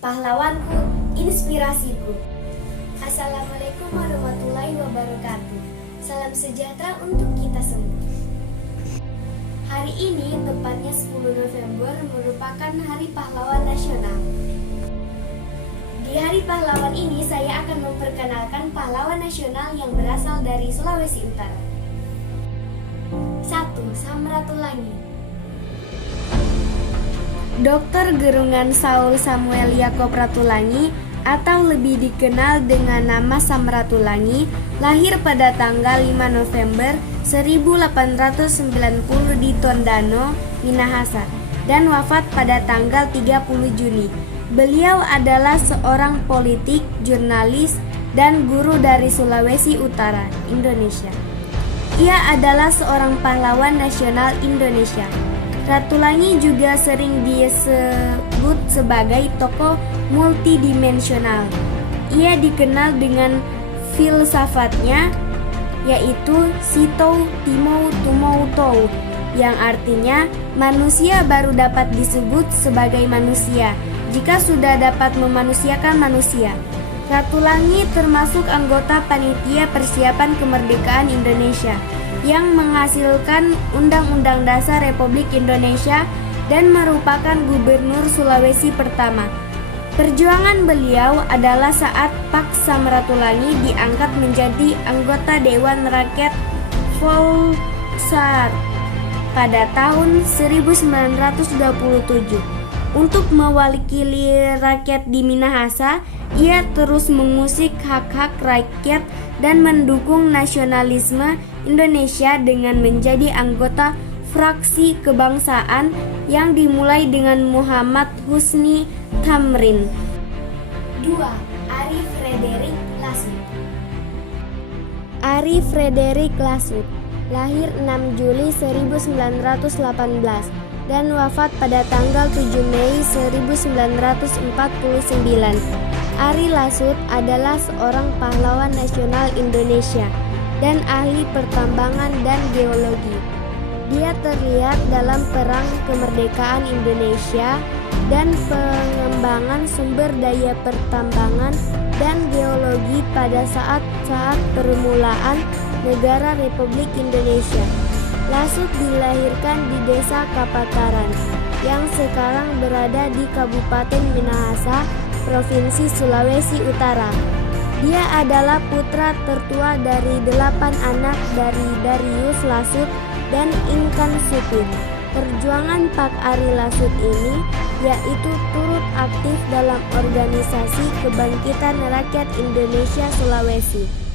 pahlawanku, inspirasiku. Assalamualaikum warahmatullahi wabarakatuh. Salam sejahtera untuk kita semua. Hari ini, tepatnya 10 November, merupakan Hari Pahlawan Nasional. Di Hari Pahlawan ini, saya akan memperkenalkan pahlawan nasional yang berasal dari Sulawesi Utara. 1. Samratulangi. Dr. Gerungan Saul Samuel Yakob Ratulangi atau lebih dikenal dengan nama Samratulangi lahir pada tanggal 5 November 1890 di Tondano, Minahasa dan wafat pada tanggal 30 Juni. Beliau adalah seorang politik, jurnalis, dan guru dari Sulawesi Utara, Indonesia. Ia adalah seorang pahlawan nasional Indonesia. Ratulangi juga sering disebut sebagai tokoh multidimensional. Ia dikenal dengan filsafatnya, yaitu Sitou Timou Tumou Tou, yang artinya manusia baru dapat disebut sebagai manusia jika sudah dapat memanusiakan manusia. Ratulangi termasuk anggota Panitia Persiapan Kemerdekaan Indonesia yang menghasilkan Undang-Undang Dasar Republik Indonesia dan merupakan Gubernur Sulawesi pertama. Perjuangan beliau adalah saat Pak Samratulangi diangkat menjadi anggota Dewan Rakyat Volkswagen pada tahun 1927. Untuk mewakili rakyat di Minahasa, ia terus mengusik hak-hak rakyat dan mendukung nasionalisme Indonesia dengan menjadi anggota fraksi kebangsaan yang dimulai dengan Muhammad Husni Thamrin. 2. Ari Frederick Lasut. Ari Frederick Lasut lahir 6 Juli 1918 dan wafat pada tanggal 7 Mei 1949. Ari Lasut adalah seorang pahlawan nasional Indonesia dan ahli pertambangan dan geologi. Dia terlihat dalam Perang Kemerdekaan Indonesia dan pengembangan sumber daya pertambangan dan geologi pada saat-saat permulaan negara Republik Indonesia. Lasut dilahirkan di Desa Kapataran yang sekarang berada di Kabupaten Minahasa, Provinsi Sulawesi Utara. Dia adalah putra tertua dari 8 anak dari Darius Lasut dan Inkan Supit. Perjuangan Pak Ari Lasut ini yaitu turut aktif dalam organisasi Kebangkitan Rakyat Indonesia Sulawesi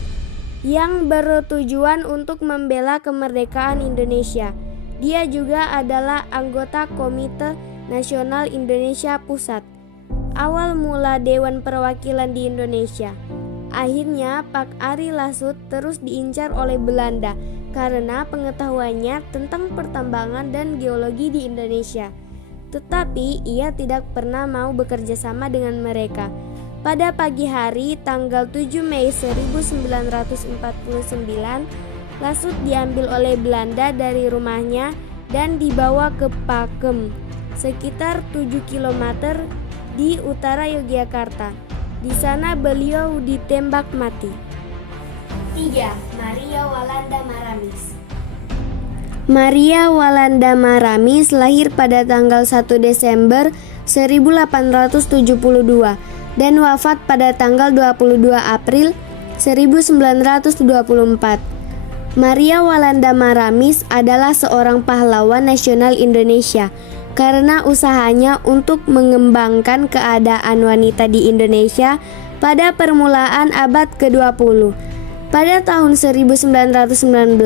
yang bertujuan untuk membela kemerdekaan Indonesia. Dia juga adalah anggota Komite Nasional Indonesia Pusat, awal mula Dewan Perwakilan di Indonesia. Akhirnya Pak Ari Lasut terus diincar oleh Belanda karena pengetahuannya tentang pertambangan dan geologi di Indonesia. Tetapi ia tidak pernah mau bekerja sama dengan mereka. Pada pagi hari tanggal 7 Mei 1949, Lasut diambil oleh Belanda dari rumahnya dan dibawa ke Pakem, sekitar 7 km di utara Yogyakarta. Di sana beliau ditembak mati. 3. Maria Walanda Maramis. Maria Walanda Maramis lahir pada tanggal 1 Desember 1872 dan wafat pada tanggal 22 April 1924. Maria Walanda Maramis adalah seorang pahlawan nasional Indonesia karena usahanya untuk mengembangkan keadaan wanita di Indonesia pada permulaan abad ke-20. Pada tahun 1919,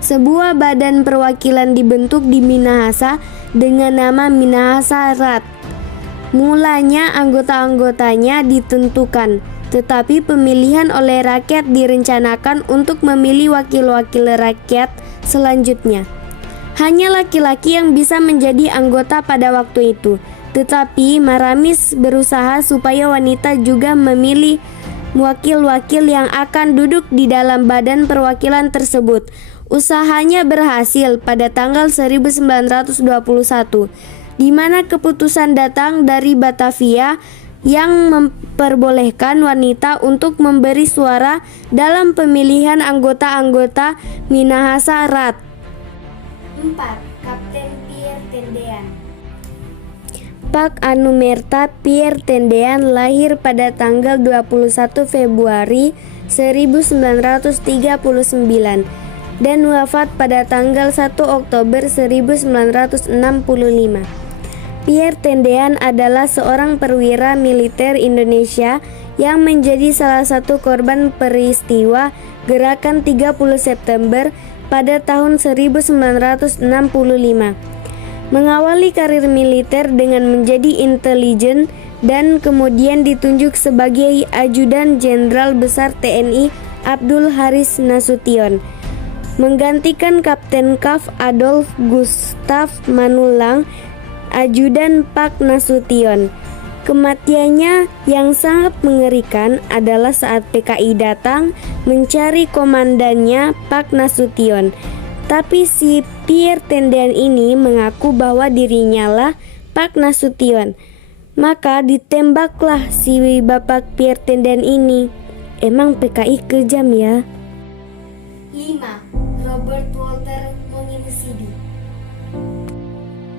sebuah badan perwakilan dibentuk di Minahasa dengan nama Minahasa Rat. Mulanya anggota-anggotanya ditentukan, tetapi pemilihan oleh rakyat direncanakan untuk memilih wakil-wakil rakyat selanjutnya. Hanya laki-laki yang bisa menjadi anggota pada waktu itu, tetapi Maramis berusaha supaya wanita juga memilih wakil-wakil yang akan duduk di dalam badan perwakilan tersebut. Usahanya berhasil pada tanggal 1921, di mana keputusan datang dari Batavia yang memperbolehkan wanita untuk memberi suara dalam pemilihan anggota-anggota Minahasa Rat. 4. Kapten Pierre Tendean. Pak Anumerta Pierre Tendean lahir pada tanggal 21 Februari 1939 dan wafat pada tanggal 1 Oktober 1965. Pierre Tendean adalah seorang perwira militer Indonesia yang menjadi salah satu korban peristiwa Gerakan 30 September pada tahun 1965. Mengawali karir militer dengan menjadi intelijen dan kemudian ditunjuk sebagai Ajudan Jenderal Besar TNI Abdul Haris Nasution, menggantikan Kapten Kav Adolf Gustav Manulang, Ajudan Pak Nasution. Kematiannya yang sangat mengerikan adalah saat PKI datang mencari komandannya Pak Nasution. Tapi si Pierre Tendean ini mengaku bahwa dirinya lah Pak Nasution. Maka ditembaklah si Bapak Pierre Tendean ini. Emang PKI kejam ya? 5. Robert Walter Monginsidi.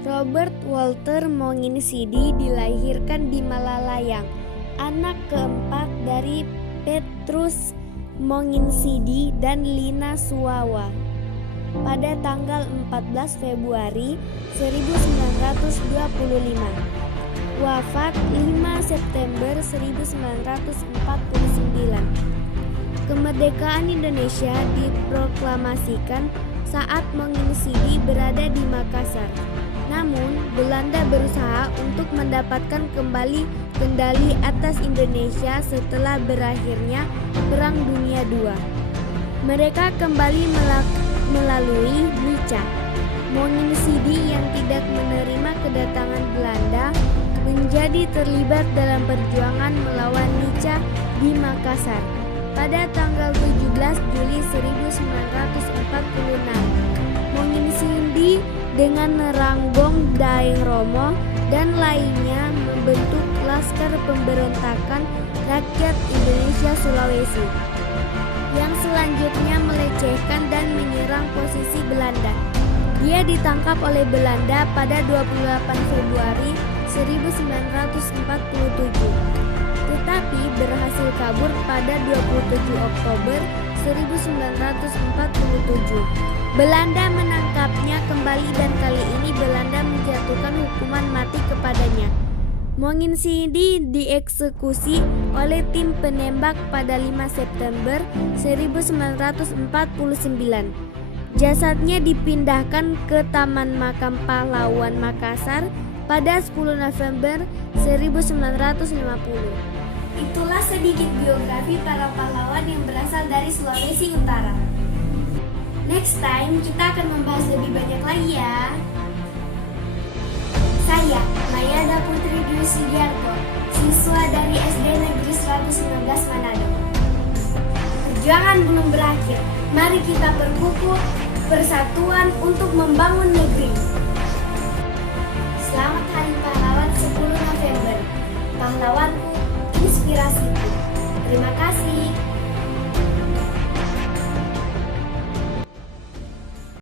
Robert Walter Monginsidi dilahirkan di Malalayang, anak keempat dari Petrus Monginsidi dan Lina Suwawa. Pada tanggal 14 Februari 1925, wafat 5 September 1949. Kemerdekaan Indonesia diproklamasikan saat Monginsidi berada di Makassar. Namun, Belanda berusaha untuk mendapatkan kembali kendali atas Indonesia setelah berakhirnya Perang Dunia II. Mereka kembali melalui Nica. Monginsidi yang tidak menerima kedatangan Belanda menjadi terlibat dalam perjuangan melawan Nica di Makassar pada tanggal 17 Juli 1946. Monginsidi dengan Ranggong Daeng Romo dan lainnya membentuk Laskar Pemberontakan Rakyat Indonesia Sulawesi yang selanjutnya melecehkan dan menyerang posisi Belanda. Dia ditangkap oleh Belanda pada 28 Februari 1947, tetapi berhasil kabur pada 27 Oktober 1947. Belanda menangkapnya kembali dan kali ini Belanda menjatuhkan hukuman mati kepadanya. Monginsidi dieksekusi oleh tim penembak pada 5 September 1949. Jasadnya dipindahkan ke Taman Makam Pahlawan Makassar pada 10 November 1950. Itulah sedikit biografi para pahlawan yang berasal dari Sulawesi Utara. Next time kita akan membahas lebih banyak lagi ya. Saya, Mayada Putri Dwi Sugiarto, siswa dari SD Negeri 119 Manado. Perjuangan belum berakhir. Mari kita berkumpul persatuan untuk membangun negeri